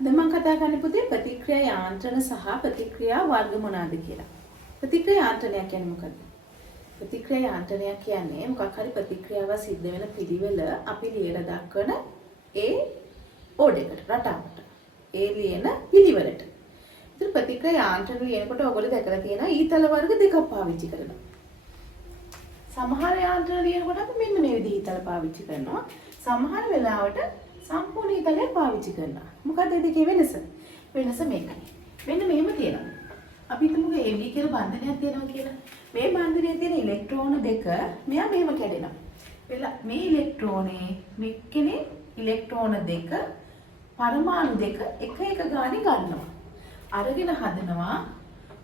අද මම කතා කරන්න පුතේ ප්‍රතික්‍රියා යාන්ත්‍රණ සහ ප්‍රතික්‍රියා වර්ග මොනවාද කියලා. ප්‍රතික්‍රියා යාන්ත්‍රණය කියන්නේ මොකක්ද? ප්‍රතික්‍රියා යාන්ත්‍රණය කියන්නේ මොකක් හරි ප්‍රතික්‍රියාවක් සිද්ධ වෙන පිළිවෙල අපි ලියලා දක්වන ඒ ඕඩෙකට රටාවට. ඒ ලියන පිළිවෙලට. ඉතින් ප්‍රතික්‍රියා යාන්ත්‍රණ ලියනකොට ඔයගොල්ලෝ දැකලා තියෙනවා ඊතල වර්ග දෙකක් පාවිච්චි කරනවා. සමහර යාන්ත්‍රණ ලියනකොට අපි මෙන්න මේ විදිහ ඊතල පාවිච්චි කරනවා. සමහර වෙලාවට සම්පූර්ණ ඊතලය පාවිච්චි කරනවා. මොකද දෙකේ වෙනස? වෙනස මේකයි. මෙන්න මෙහෙම තියෙනවා. අපි හිතමුකෝ AB කියලා බන්ධනයක් තියෙනවා කියලා. මේ බන්ධනයේ තියෙන ඉලෙක්ට්‍රෝන දෙක මෙයා මෙහෙම කැඩෙනවා. මේ ඉලෙක්ට්‍රෝනේ මෙක්කනේ ඉලෙක්ට්‍රෝන දෙක පරමාණු දෙක එක එක ගානේ ගන්නවා. අරගෙන හදනවා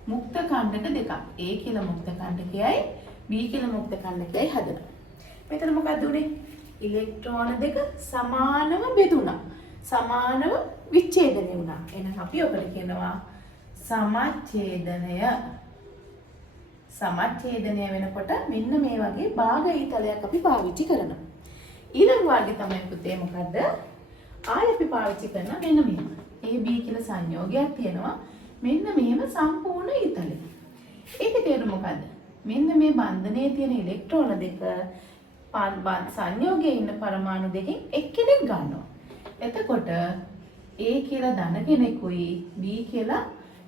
මුක්ත කණ්ඩක දෙකක්. A කියලා මුක්ත කණ්ඩකයයි B කියලා මුක්ත කණ්ඩකයයි හදනවා. මෙතන මොකක්ද උනේ? ඉලෙක්ට්‍රෝන දෙක සමානව බෙදුණා. සමානව විච්ඡේදනය වුණා. එහෙනම් අපි ඔකට කියනවා සමච්ඡේදනය. සමච්ඡේදනය වෙනකොට මෙන්න මේ වගේ භාග ඊතලයක් අපි පාවිච්චි කරනවා. ඊළඟ වර්ගය තමයි පුතේ මොකද්ද? ආයෙ අපි පාවිච්චි කරන මෙන්න මෙහෙම. AB කියලා සංයෝගයක් තියෙනවා. මෙන්න මෙහෙම සම්පූර්ණ ඊතලය. ඒකේ තේරුම මොකද්ද? මෙන්න මේ බන්ධනයේ තියෙන ඉලෙක්ට්‍රෝන දෙක සංයෝගයේ ඉන්න පරමාණු දෙකෙන් එක්කෙනෙක් ගන්නවා. එතකොට A කියලා ධන කෙනෙකුයි B කියලා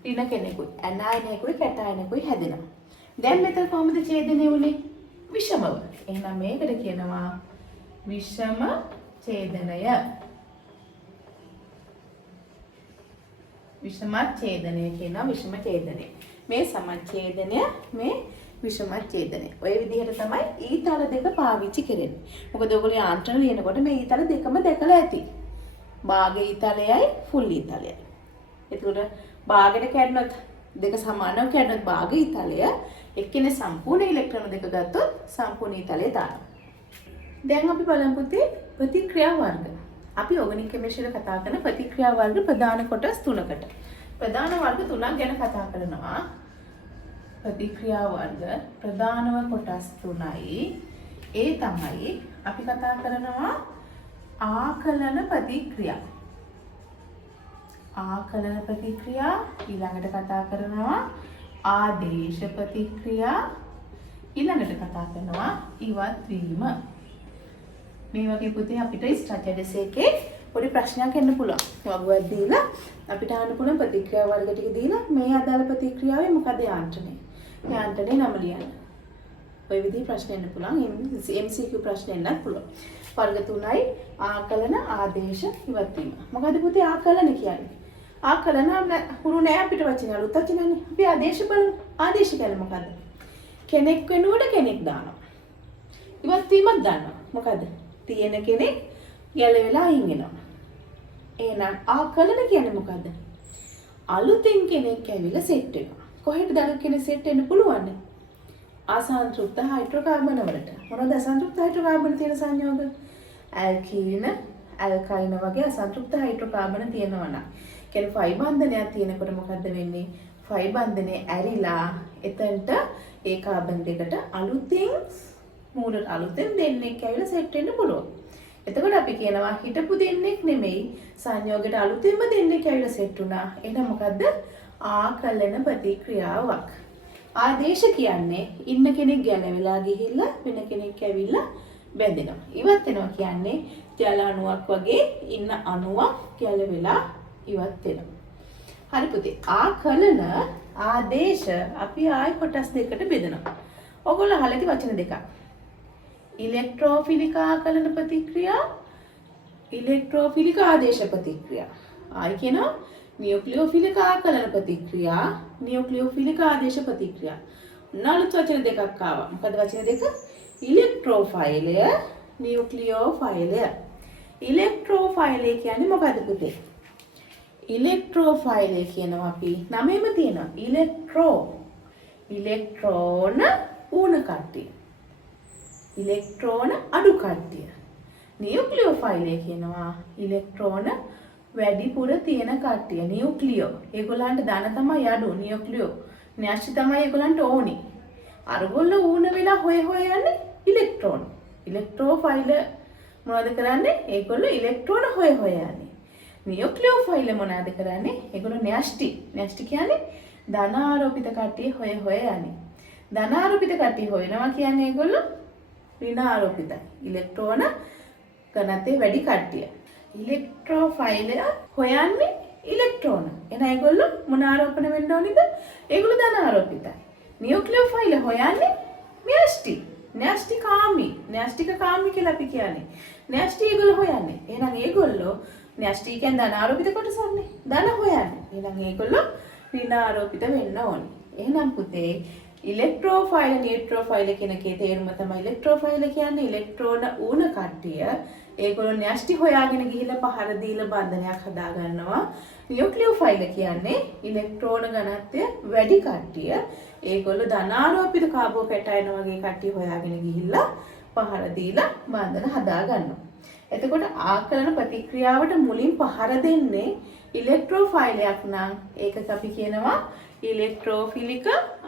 ඍණ කෙනෙකුයි ඇනායනයකුයි කැටායනයකුයි හැදෙනවා. දැන් මෙතන කොහොමද ඡේදනය වුනේ? විෂමව. එහෙනම් මේකට කියනවා විෂම ඡේදනය. විෂම ඡේදනය කියනවා විෂම ඡේදනය. මේ සමච්ඡේදනය මේ විෂම ඡේදනය. ඔය විදිහට තමයි ඊතල දෙක පාවිච්චි කරන්නේ. මොකද ඔයගොල්ලෝ යාන්ත්‍රණ ලියනකොට මේ ඊතල දෙකම දැකලා ඇති. භාග ඊතලයයි ෆුල් ඊතලයයි. එතකොට භාගයට කැඩුණොත් දෙක සමානව කැඩුණොත් භාග ඊතලය එක්කෙනේ සම්පූර්ණ ඉලෙක්ට්‍රෝන දෙක ගත්තොත් සම්පූර්ණ ඊතලය දානවා. දැන් අපි බලමු පුතේ ප්‍රතික්‍රියා වර්ග. අපි ඕගනික් කෙමිස්ට්‍රියේ කතා කරන ප්‍රතික්‍රියා වර්ග ප්‍රධාන කොටස් තුනකට. ප්‍රධාන වර්ග තුනක් ගැන කතා කරනවා. ප්‍රතික්‍රියා වර්ග ප්‍රධානම කොටස් තුනයි. ඒ තමයි අපි කතා කරනවා ආකලන ප්‍රතික්‍රියා. ආකලන ප්‍රතික්‍රියා ඊළඟට කතා කරනවා ආදේශ ප්‍රතික්‍රියා ඊළඟට කතා කරනවා ඉවත් වීම. මේ වගේ පුතේ අපිට ස්ට්‍රැටජිස් එකේ පොඩි ප්‍රශ්නයක් එන්න පුළුවන්. වගුවක් දීලා අපිට අහන්න පුළුවන් ප්‍රතික්‍රියා වර්ග ටික දීලා මේ අදාළ ප්‍රතික්‍රියාවේ මොකද යාන්ත්‍රණය? යාන්ත්‍රණේ නම ලියන්න. ඔය විදිහේ ප්‍රශ්න එන්න පුළුවන්. MCQ ප්‍රශ්න එන්නත් පුළුවන්. වර්ග තුනයි ආකලන ආදේශ ඉවත් වීම. මොකද පුතේ ආකලන කියන්නේ? ආකලන හුරු නෑ අපිට වචන අලුත් වචනනේ. අපි ආදේශ බලමු. ආදේශ කියන්නේ මොකද්ද? කෙනෙක් වෙනුවට කෙනෙක් දානවා. ඉවත් වීමක් දානවා. මොකද? තියෙන කෙනෙක් ගැලවෙලා අයින් වෙනවා. එහෙනම් ආකලන කියන්නේ මොකද්ද? අලුතෙන් කෙනෙක් ඇවිල්ලා සෙට් වෙනවා. කොහෙටද අලුත් කෙනෙක් සෙට් වෙන්න පුළුවන්? අසන්තෘප්ත හයිඩ්‍රෝකාබන වලට. මොනවද අසන්තෘප්ත හයිඩ්‍රෝකාබන තියෙන සංයෝග? ඇල්කීන, ඇල්කයින වගේ අසන්තෘප්ත හයිඩ්‍රෝකාබන තියෙනවා නම්. කියන්නේ ෆයි බන්ධනයක් තියෙනකොට මොකද්ද වෙන්නේ? ෆයි බන්ධනේ ඇරිලා එතනට ඒ කාබන් දෙකට අලුතෙන් දෙන්නෙක් ඇවිල්ලා සෙට් වෙන්න පුළුවන්. එතකොට අපි කියනවා හිටපු දෙන්නෙක් නෙමෙයි සංයෝගයට අලුතෙන්ම දෙන්නෙක් ඇවිල්ලා සෙට් වුණා. එහෙනම් මොකද්ද? ආකලන ප්‍රතික්‍රියාවක්. ආදේශ කියන්නේ ඉන්න කෙනෙක් ගැලවිලා ගිහිල්ලා වෙන කෙනෙක් ඇවිල්ලා බැඳෙනවා. ඉවත් වෙනවා කියන්නේ ජල අණුවක් වගේ ඉන්න අණුවක් ගැලවිලා ඉවත් වෙනවා. හරි පුතේ. ආකලන ආදේශ අපි ආයි කොටස් දෙකකට බෙදනවා. ඔයගොල්ලෝ අහලා ඇති වචන දෙකක්. ඉලෙක්ට්‍රෝෆිලික ආකලන ප්‍රතික්‍රියා, ඉලෙක්ට්‍රෝෆිලික ආදේශ ප්‍රතික්‍රියා. ආයි කියනවා නියුක්ලියෝෆිලික ආකලන ප්‍රතික්‍රියා, නියුක්ලියෝෆිලික ආදේශ ප්‍රතික්‍රියා. අලුත් වචන දෙකක් ආවා. මොකද වචන දෙක? ඉලෙක්ට්‍රෝෆයිලය, නියුක්ලියෝෆයිලය. ඉලෙක්ට්‍රෝෆයිලය කියන්නේ මොකද්ද පුතේ? ඉලෙක්ට්‍රෝෆයිලය කියනවා අපි නමෙම තියෙනවා. ඉලෙක්ට්‍රෝන ඌන කට්ටිය. ඉලෙක්ට්‍රෝන අඩු කට්ටිය. නියුක්ලියෝෆයිලය කියනවා ඉලෙක්ට්‍රෝන වැඩිපුර තියෙන කට්ටිය. නියුක්ලියෝ. ඒගොල්ලන්ට ධන තමයි අඩු. නියුක්ලියෝ න්‍යෂ්ටි තමයි ඒගොල්ලන්ට ඕනි. අරගොල්ලෝ ඌන වෙලා හොය යන්නේ ඉලෙක්ට්‍රෝන. ඉලෙක්ට්‍රෝෆයිල මොනවද කරන්නේ? ඒගොල්ලෝ ඉලෙක්ට්‍රෝන හොය යන්නේ. නියුක්ලියෝෆයිල මොනවද කරන්නේ? ඒගොල්ලෝ න්‍යෂ්ටි. න්‍යෂ්ටි කියන්නේ ධනාරෝපිත කට්ටිය හොය යන්නේ. ධනාරෝපිත කට්ටිය හොයනවා කියන්නේ ඒගොල්ලෝ ඍණාරෝපිතයි. ඉලෙක්ට්‍රෝන ඝනත්වය වැඩි කට්ටිය. ඉලෙක්ට්‍රෝෆයිල හොයන්නේ ඉලෙක්ට්‍රෝන. එහෙනම් ඒගොල්ලෝ මොන ආරෝපණය වෙන්න ඕනිද? ඒගොල්ලෝ ධනාරෝපිතයි. නියුක්ලියෝෆයිල හොයන්නේ න්‍යෂ්ටි. න්‍යෂ්ටිකාමී. න්‍යෂ්ටිකකාමී කියලා අපි කියන්නේ. න්‍යෂ්ටි ඒගොල්ලෝ හොයන්නේ. එහෙනම් ඒගොල්ලෝ න්‍යෂ්ටි කියන්නේ ධනාරෝපිත කොටසන්නේ. ධන හොයන්නේ. එහෙනම් ඒගොල්ලෝ ඍණාරෝපිත වෙන්න ඕනේ. එහෙනම් පුතේ ඉලෙක්ට්‍රෝෆයිල නියුට්‍රෝෆයිල කියන එකේ තේරුම තමයි ඉලෙක්ට්‍රෝෆයිල කියන්නේ ඉලෙක්ට්‍රෝන ඌන කට්ටිය ඒගොල්ලෝ න්‍යෂ්ටි හොයාගෙන ගිහිල්ලා පහර දීලා බන්ධනයක් හදා ගන්නවා. නියුක්ලියෝෆයිල කියන්නේ ඉලෙක්ට්‍රෝන ඝනත්වය වැඩි කට්ටිය ඒගොල්ලෝ ධනාරෝපිත කාබෝකැටයන වගේ කට්ටිය හොයාගෙන ගිහිල්ලා පහර දීලා බන්ධන හදා ගන්නවා. එතකොට ආකලන ප්‍රතික්‍රියාවට මුලින් පහර දෙන්නේ ඉලෙක්ට්‍රෝෆයිලයක් නම් ඒකට අපි කියනවා ඉලෙක්ට්‍රෝෆිලික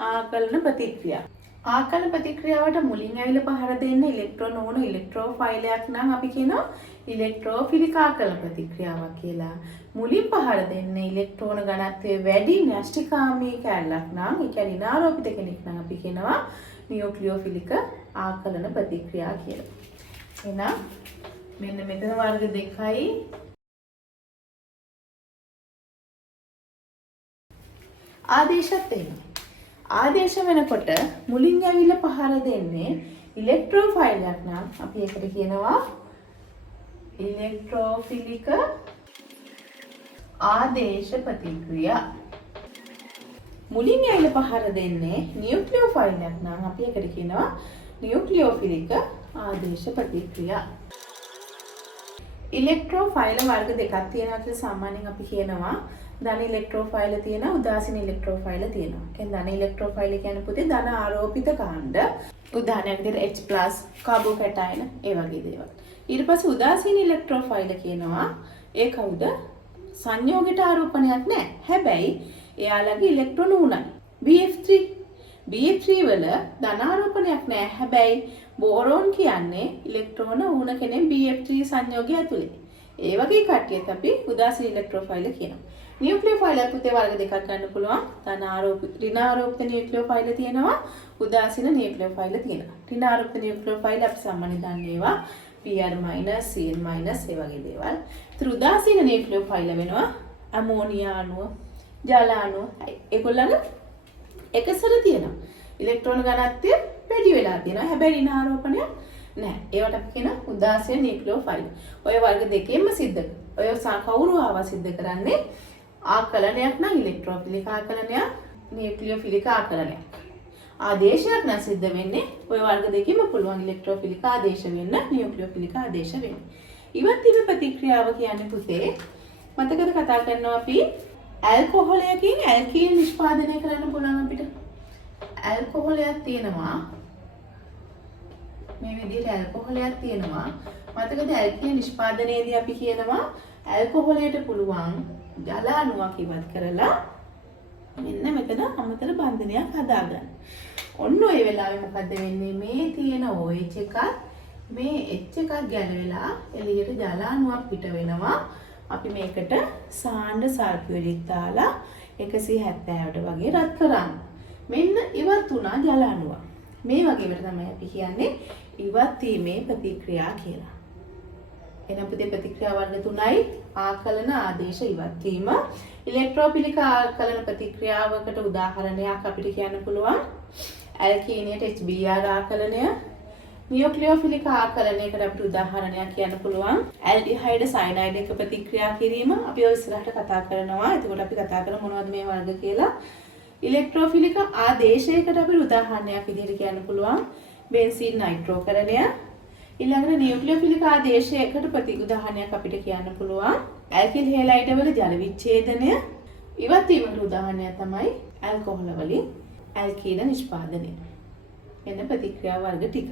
ආකලන ප්‍රතික්‍රියා. ආකලන ප්‍රතික්‍රියාවට මුලින් ඇවිල්ලා පහර දෙන්න ඉලෙක්ට්‍රෝන ඕන ඉලෙක්ට්‍රෝෆයිලයක් නම් අපි කියනවා ඉලෙක්ට්‍රෝෆිලික ආකලන ප්‍රතික්‍රියාවක් කියලා. මුලින් පහර දෙන්නේ ඉලෙක්ට්‍රෝන ඝනත්වය වැඩි න්‍යෂ්ටිකාමී කැලලක් නම් ඒ කියන්නේ ඍණාරෝපිත කෙනෙක් නම් අපි කියනවා නියුක්ලියෝෆිලික ආකලන ප්‍රතික්‍රියා කියලා. එහෙනම් මෙන්න මෙතන වර්ග දෙකයි ආදේශත් එනවා. ආදේශ වෙනකොට මුලින් ඇවිල්ලා පහර දෙන්නේ ඉලෙක්ට්‍රෝෆයිලයක් නම් අපි ඒකට කියනවා ඉලෙක්ට්‍රෝෆිලික ආදේශ ප්‍රතික්‍රියා. මුලින් ඇවිල්ලා පහර දෙන්නේ නියුක්ලියෝෆයිලයක් නම් අපි ඒකට කියනවා නියුක්ලියෝෆිලික ආදේශ ප්‍රතික්‍රියා. ඉලෙක්ට්‍රෝෆයිල වර්ග දෙකක් තියෙනවා කියලා සාමාන්‍යයෙන් අපි කියනවා. ධන ඉලෙක්ට්‍රෝෆයිල තියෙනවා උදාසීන ඉලෙක්ට්‍රෝෆයිල තියෙනවා. කියන්නේ ධන ඉලෙක්ට්‍රෝෆයිල කියන්නේ පුතේ ධන ආරෝපිත කාණ්ඩ. උදාහරණයක් විදිහට H+ කාබෝකැටයන ඒ වගේ දේවල්. ඊට පස්සේ උදාසීන ඉලෙක්ට්‍රෝෆයිල කියනවා ඒ කවුද? සංයෝගයට ආරෝපණයක් නැහැ. හැබැයි එයාලගේ ඉලෙක්ට්‍රෝන උණයි. BF3 BF3 වල ධන ආරෝපණයක් නැහැ. හැබැයි බෝරෝන් කියන්නේ ඉලෙක්ට්‍රෝන උණ කෙනෙක් BF3 සංයෝගය ඇතුලේ. ඒ වගේ කට්ටියත් අපි උදාසීන ඉලෙක්ට්‍රෝෆයිල කියනවා. නියුක්ලියෝෆයිල පුතේ වර්ග දෙකක් ගන්න පුළුවන්. ධන ආරෝපිත ඍණාරෝපිත නියුක්ලියෝෆයිල තියෙනවා. උදාසීන නියුක්ලියෝෆයිල තියෙනවා. ඍණාරෝපිත නියුක්ලියෝෆයිල අපි සාමාන්‍යයෙන් දන්නේ ඒවා PR-, CN- ඒ වගේ දේවල්. ඒතර උදාසීන නියුක්ලියෝෆයිල වෙනවා ඇමෝනියා අණුව, ජල අණුව. ඒගොල්ලන්ගේ එකසර තියෙනවා. ඉලෙක්ට්‍රෝන ඝනත්වය වැඩි වෙලා තියෙනවා. හැබැයි ඍණාරෝපණය නැහැ. ඒවට අපි කියන උදාසීන නියුක්ලියෝෆයිල. ඔය වර්ග දෙකෙන්ම සිද්ධ. ඔය කවුරු ආවා සිද්ධ කරන්නේ ආකලනයක් නම් ඉලෙක්ට්‍රෝෆිලික ආකලනයක්, නියුක්ලියෝෆිලික ආකලනයක්. ආදේශයක් නම් සිද්ධ වෙන්නේ ඔය වර්ග දෙකෙම පුළුවන් ඉලෙක්ට්‍රෝෆිලික ආදේශ වෙන්න, නියුක්ලියෝෆිලික ආදේශ වෙන්න. ඉවත් වීම ප්‍රතික්‍රියාව කියන්නේ පුතේ මතකද කතා කරනවා අපි ඇල්කොහොලයකින් ඇල්කීල් නිෂ්පාදනය කරන්න පුළුවන් අපිට. ඇල්කොහොලයක් තියෙනවා. මේ විදිහට ඇල්කොහොලයක් තියෙනවා. මතකද ඇල්කීල් නිෂ්පාදනයේදී අපි කියනවා ඇල්කොහොලයට පුළුවන් ජල අණුවක් ඉවත් කරලා මෙන්න මෙතන අමතර බන්ධනයක් හදාගන්න. ඔන්න ඔය වෙලාවේ මොකද්ද වෙන්නේ? මේ තියෙන OH එකත් මේ H එකත් ගැලවිලා එළියට ජල අණුවක් පිට වෙනවා. අපි මේකට සාන්ඩ් සල්ෆියුරික් දාලා 170ට වගේ රත් කරන්න. මෙන්න ඉවත් වුණා ජල අණුව. මේ වගේ වෙලට තමයි අපි කියන්නේ ඉවත් වීමේ ප්‍රතික්‍රියා කියලා. එනම් පුතේ ප්‍රතික්‍රියා වර්ග තුනයි ආකලන ආදේශ ඉවත් වීම. ඉලෙක්ට්‍රෝෆිලික ආකලන ප්‍රතික්‍රියාවකට උදාහරණයක් අපිට කියන්න පුළුවන් ඇල්කීනියට HBr ආකලනය. නියුක්ලියෝෆිලික ආකලනයකට අපිට උදාහරණයක් කියන්න පුළුවන් ඇල්ඩිහයිඩ් සයනයිඩ් එක ප්‍රතික්‍රියා කිරීම. අපි ඔය ඉස්සරහට කතා කරනවා. එතකොට අපි කතා කරමු මොනවද මේ වර්ග කියලා. ඉලෙක්ට්‍රෝෆිලික ආදේශයකට අපිට උදාහරණයක් විදිහට කියන්න පුළුවන් බෙන්සීන් නයිට්‍රෝකරණය. ඊළඟට නියුක්ලියෝෆිලික ආදේශයකට උදාහරණයක් අපිට කියන්න පුළුවන් ඇල්කිල් හේලයිඩ් වල ජල විච්ඡේදනය. ඉවත් වීමට උදාහරණයක් තමයි ඇල්කොහොල වලින් ඇල්කීන නිෂ්පාදනය. එන්න ප්‍රතික්‍රියා වර්ග ටික.